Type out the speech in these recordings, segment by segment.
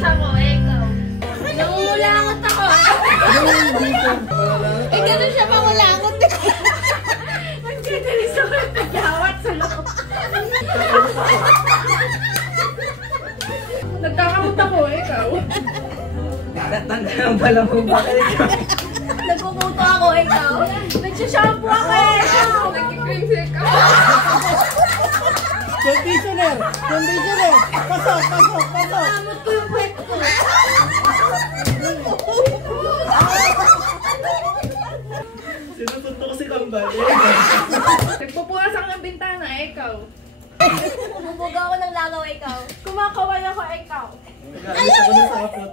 ako, ikaw. Nangungulangot ako. Eh, ganun siya pangulangot. Nagkagalis ako yung nagyawat sa loob. Nagkakamot ako, ikaw. Natanda lang pala mo bakit ikaw. Nagkukuto ako, ikaw. Nagsashampoo ako, ikaw. Nagkikrimsik ako. Conditioner! Conditioner! Pasok! Pasok! Pasok! Kamot ko yung puwet ko. Sinusunto ko si Kambal. Nagpupulas ako ng bintana, ikaw. Bumubuga ako ng langaw, ikaw. Kumakaway ako, ikaw. Nag-alis ako ng sapot.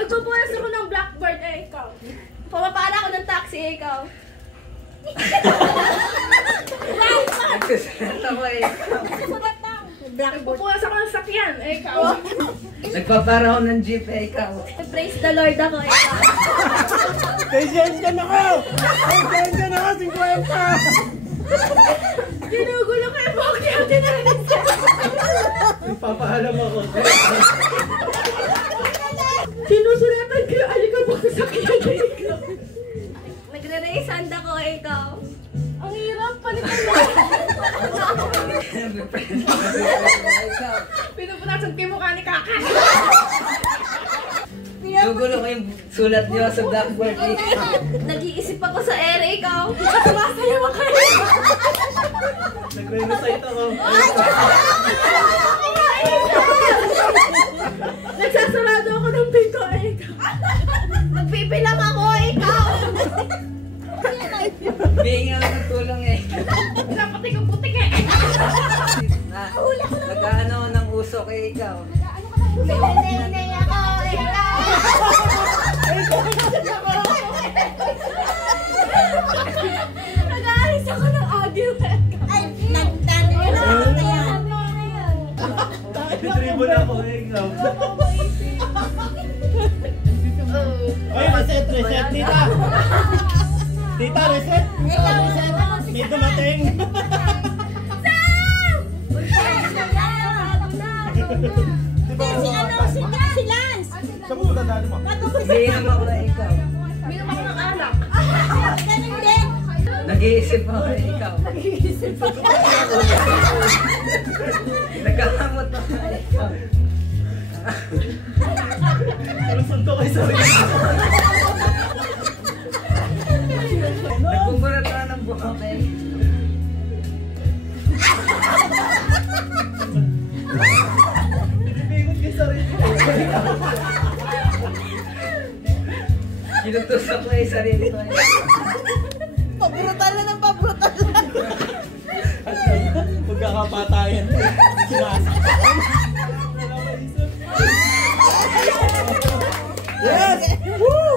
Nagpupulas ako ng blackbird, ikaw. Pumapala ako ng taxi, ikaw. Nagsusulat ako eh. Sugat lang. Nagpupulas ako ng sakyan, ikaw. Nagpapara ako ng jeep eh, ikaw. Praise the Lord ako, ikaw. Pasensya na ko! Pasensya na ko! 50! Ginugulo ko yung buhok niya. Ipapaalam ako. Sinusulatan ko yung alikabok sa sakyan, ikaw. Nagre-race hand ako, ikaw. Ang hirap, palitan mo. Pinupunasan ko yung mukha ni Kaka. Gugulo ko yung sulat niyo sa blackboard eh. Nag-iisip ako sa air, ikaw. Sumasayaw ako. Nagre-recite ako. Nagsasarado ako ng pinto, ikaw. Nagpipilang ako, ikaw. Bihingi ako ng tulong eh. Pinapatik ang putik eh. Nag-ano ako ng usok eh, ikaw. Pinay ako, ikaw. Nag-aalis ako ng audio. Ay, nagdano na ako kaya. Dribble ako eh. Ikaw. Ay, reset, reset. Tita! Tita, reset! Ikaw, reset. May dumating! Si Lance! Saan mo dadali mo? Bihingi ako na ikaw. Minom ako ng alak. Ganun din! Nag-iisip ako eh, ikaw. Nagkakamot ako eh, ikaw. Sinusunto ko yung sarili. Nagbubulat ako ng buhok eh. Pinipingot ko yung sarili. Kinutusok ko yung sarili ko eh. Pabrutal na ng pabrutal. Magkakapatayan. Sinasaktan. Wala maisip. Yes! Woo!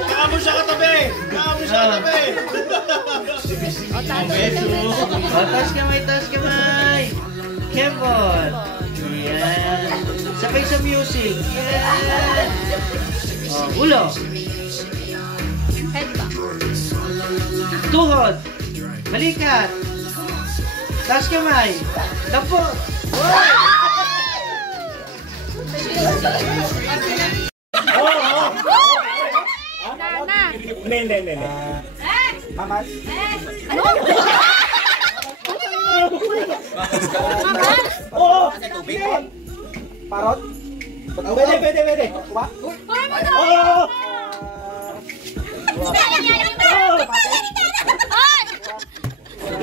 Baka mo siya katabi! Baka mo siya katabi! Taas kamay, taas kamay! Kevon! Yan! Sabay sa music! Yan! Ulo! Headback. Tuhod! Balikat! Taas kamay! Tapo! Nana. Hindi. Mamas? Ano? Oo! Parot? Pwede. Kuha? Oo!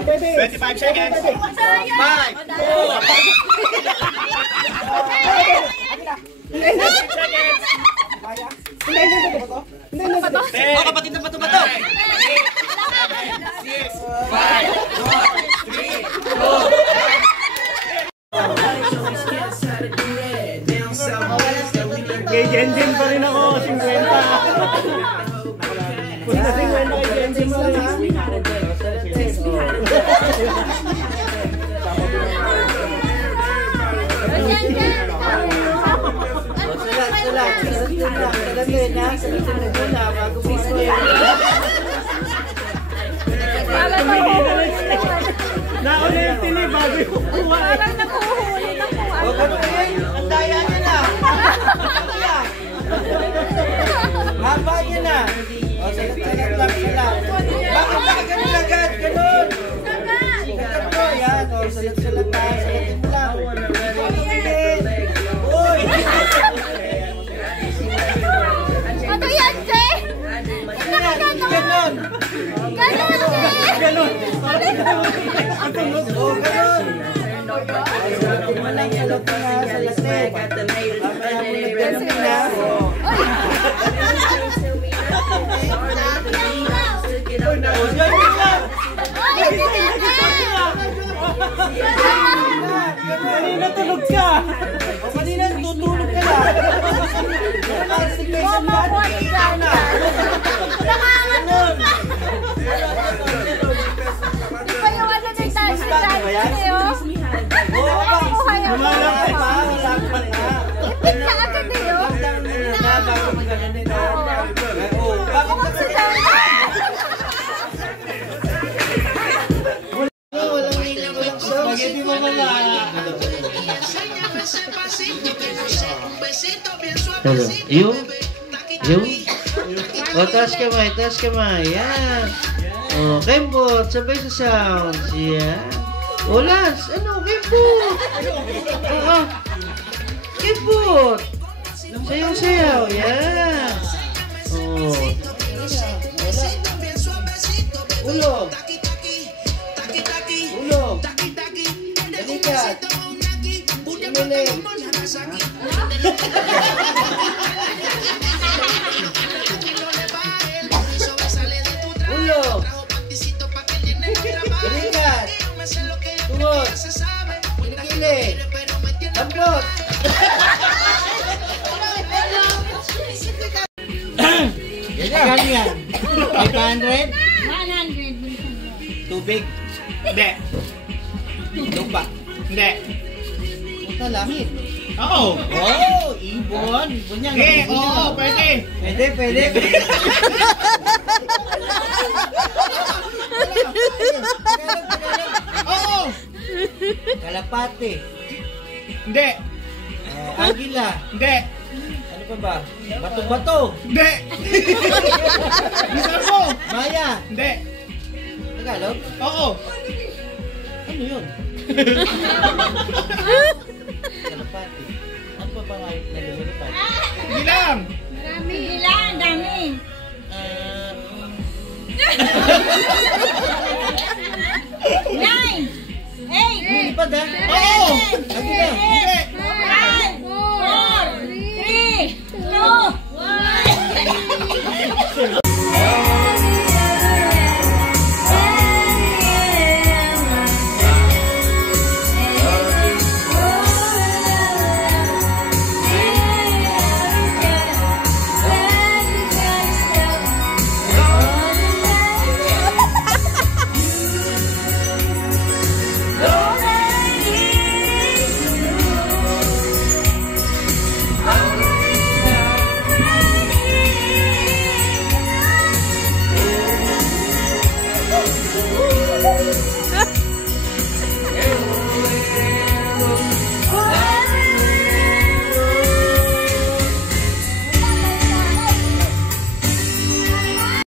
Pwede. 25 seconds. 5, 4, Oh, kapatid na bato-bato! 5, 4, 3, 2, Kay Jenjen pa rin ako, 50. Punta 50 kay Jenjen pa rin ha. Nakulit bago yung kuha. Parang nakuhuli na po. O, ganun rin. Ang daya niya na. Haba niya na. O, salat-salat lang sila. Bakit ba ganun agad? Ganun. Ganun mo. Yan. O, salat-salat na. Salatin mo lang. Ikaw tumingin. Uy. Ano yan, Jay? Ganun. Ganun, Jay! Ganon. O, ganun. Salatin mo lang sa loob na salatin. Mamaya mo na ganun na. O. Kanina tulog ka. O, kanina tutulog ka lang. Mama po, dyan. Nakakanod na. Di ba yung ano ng tayo sa dati, oh? Oo, kayo. Wala pa na. Ipit ka agad, eh, oh. Bago magaganin. Oo. Bakit Ako sa dati. walang hilang walang spaghetti mo mama? Yung? O, taas kamay. Yan. O, Kembot, sabay sa sounds. Yan. O, Lance, ano? Kembot! O, Kembot! Sayaw-sayaw. Yan. O. Ulog. Ulog. Balikat. Simulit. Ulog. Balikat. Tungod. Kilikili. Hamplot. Ilan yan? 500? 100. Tubig? Hindi. Lupa? Hindi. Puta langit. Oo. Oh, ibon. Ibon yan. Oo, pwede. Pwede. Oo. Kalapate. Hindi. Agila. Hindi. Ano pa ba? Bato-bato. Hindi. Bisa mo. Maya. Hindi. Tagalog? Oo. Ano yun? Kalapate. Ano pa ba nga yung nalilipad? Bilang. Dami. Ilan? Dami. Nine. Eight. Nalilipad ha? Oo. Agila.